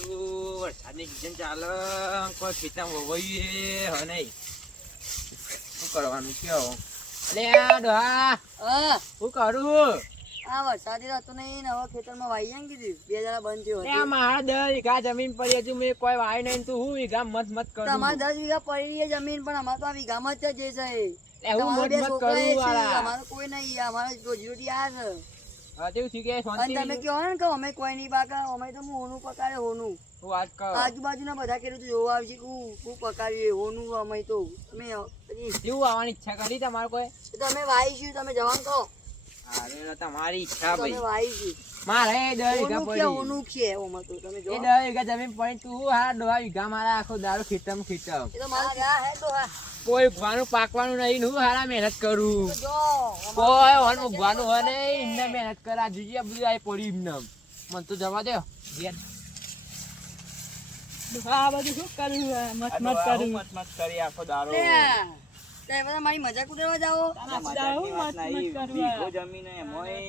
તો વરસાદની સિઝન ચાલે કોઈ ખેતરમાં વવાઈએ હ નહીં શું કરવાનું કયો અલે ડોહા શું કરું આ વરસાદી હતો નહીં ને હવે ખેતરમાં વાઈ જાય કીધું 2 જણા બંધ થયો લે મારા 10 વીઘા જમીન પડી હજુ મેં કોઈ વાય નહીં તું હું વીઘા મત મત કરું તમારે 10 વીઘા પડી છે જમીન પણ અમારે તો આ વીઘામાં જ જે છે હું મત મત કરું વાળા અમારે કોઈ નહીં અમારે રોજી આ છે હા તેવું થયું કે અને શાંતિ તમે કહો ને કે અમે કોઈ નહીં પાકા અમે તો હોનું પકાડે હોનું હું વાત કર આજુબાજુના બધા કેરું જોવા આવશે કે હું પકાડીએ હોનું અમે તો તમે કેવું આવવાની ઈચ્છા કરી તમારે કોઈ તમે વાઈશું તમે જવાનું કહો અરે તમારી ઈચ્છા તમે ભાઈ વાઈશું મારે 10 વીઘા પડી હોનું છે ઓમાં તો તમે જો એ 10 વીઘા જમીન પડી તું હા 2 વીઘા મારા આખો દારૂ ખેતમ ખેતમ એ તો મારા ગા હે તો હા કોઈ ઉગવાનું પાકવાનું નહીં હું હારા મહેનત કરું જો કોઈ વન ઉગવાનું હોય નહીં એમને મહેનત કરા જોઈએ બધું આ પડી એમને મને તો જવા દે ઘેર આ બધું શું કર્યું મત મત કર્યું મત મત કરી આખો દારૂ તે બધા મારી મજાક ઉડાવવા જાઓ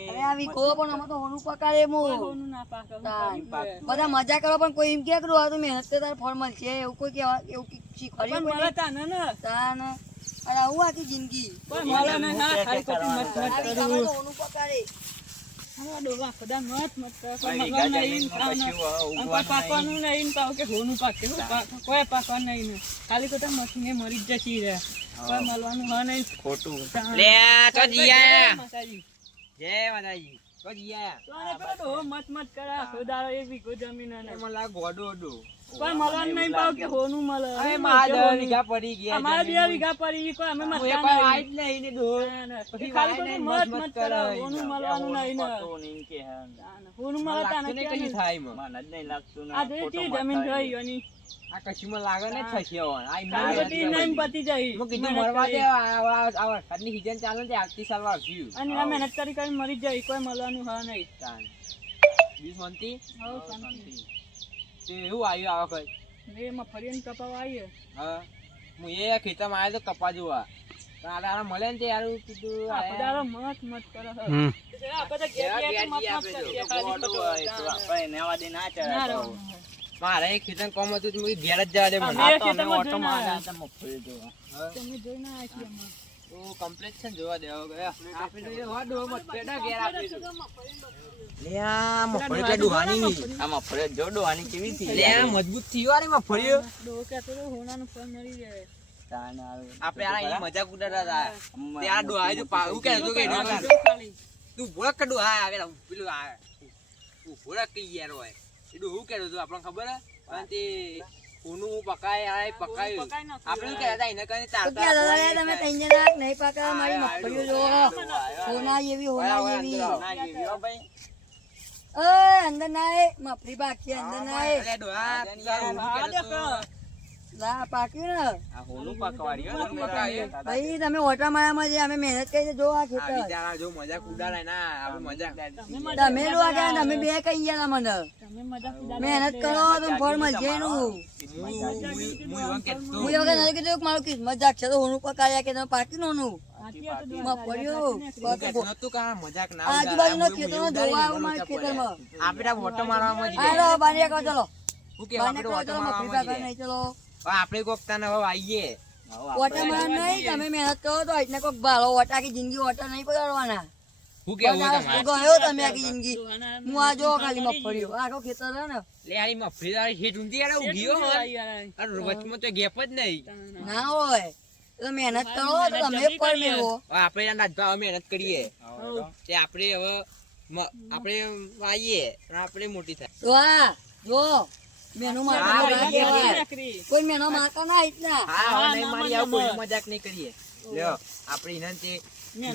અરે આ વીઘો પણ અમે તો હોનું પકાડે મો બધા મજા કરો પણ કોઈ એમ કે કરું આ તો મહેનત તો તાર ફળ મળશે એવું કોઈ કેવા એવું શીખવાડ્યું કોઈ તાન અરે આવું આખી જિંદગી હોનું પકાડે મહેનત કરી મરી જાય કોઈ મળવાનું હા નહીં એવું આવ્યું આ વખત એમાં ફરીને કપાવા આવીએ હા હું એ ખેતરમાં આવ્યો તો કપા જોવા આડા મળે ને તે યારું કીધું મત મત કરો મારે ખેતર કોમ હતું ઘેર જ જવા દે મને તમે જોઈ ના આખી એમાં તો કમ્પ્લીટ છે જોવા દે આપણે તો વાડો મત પેડા ઘેર આપી દો લે આ મફળી કે ડુહાની આ મફળી જો ડુહાની કેવી થી લે આ મજબૂત થી વારી મફળી ડોકે તો હોનાનું ફળ મરી જાય આપણે આ મજાક ઉડાડતા હતા ત્યાં ડુહાઈ જો પાઉ કે તો કે તું ભોળક કડુ હા આવેલા પેલું આ તું ભોળક કી યાર હોય એડું હું કેતો તું આપણને ખબર હે પણ તે કોનું પકાય આય પકાય આપણે કે હતા એને કઈ તાર તો કે દાદા તમે તઈ જણા નહીં પાકા મારી મફળીઓ જો હોના જેવી ભાઈ ઓય અંદર નાય મફળી બાકી અંદર નાય અરે ડોહા લા પાક્યું ને આ હોનું પકવાડી હો પકાય ભાઈ તમે ઓટા માયામાં જે અમે મહેનત કરી જો આ ખેતર બિચારા જો મજાક ઉડાડાય ના આપણે મજાક તમે લો કે તમે બે કઈ ગયા મને તમે મજા મહેનત કરો તો ફળ મળશે એનું હું એવું કે નથી કીધું કે મારું કિસ્મત જાગશે તો હોનું પકાડ્યા કે તમે પાક્યું નોનું મફળ્યું મજાક ના આજુબાજુનો ખેતરમાં જોવા આવું મારા ખેતરમાં આપણે વોટો મારવામાં હાલો બાનિયા કહો ચલો શું કે આપણે વોટો મારવામાં નહીં ચલો આપણે કોકતાને હવે આવીએ ઓટા માર નહીં તમે મહેનત કરો તો એટલે કોક ભાલો ઓટા આખી જિંદગી ઓટા નહીં પકડવાના શું કેવું ગયો તમે આખી જિંદગી હું આ જો ખાલી મફળ્યું આખો ખેતર છે ને લે આરી મફળી દારી હેઠ ઊંધી આડે ઉગીયો અને વચમાં તો ગેપ જ નહીં ના હોય તો મહેનત કરો તો તમે પણ મેળવો આપણે રાજભાવ મહેનત કરીએ તે આપણે હવે આપણે આવીએ આપણે મોટી થાય તો આ જો મેનો મારતા કોઈ મેનો મારતા ના હા નહીં મારી આવ કોઈ મજાક નહીં કરીએ લ્યો આપણે એને તે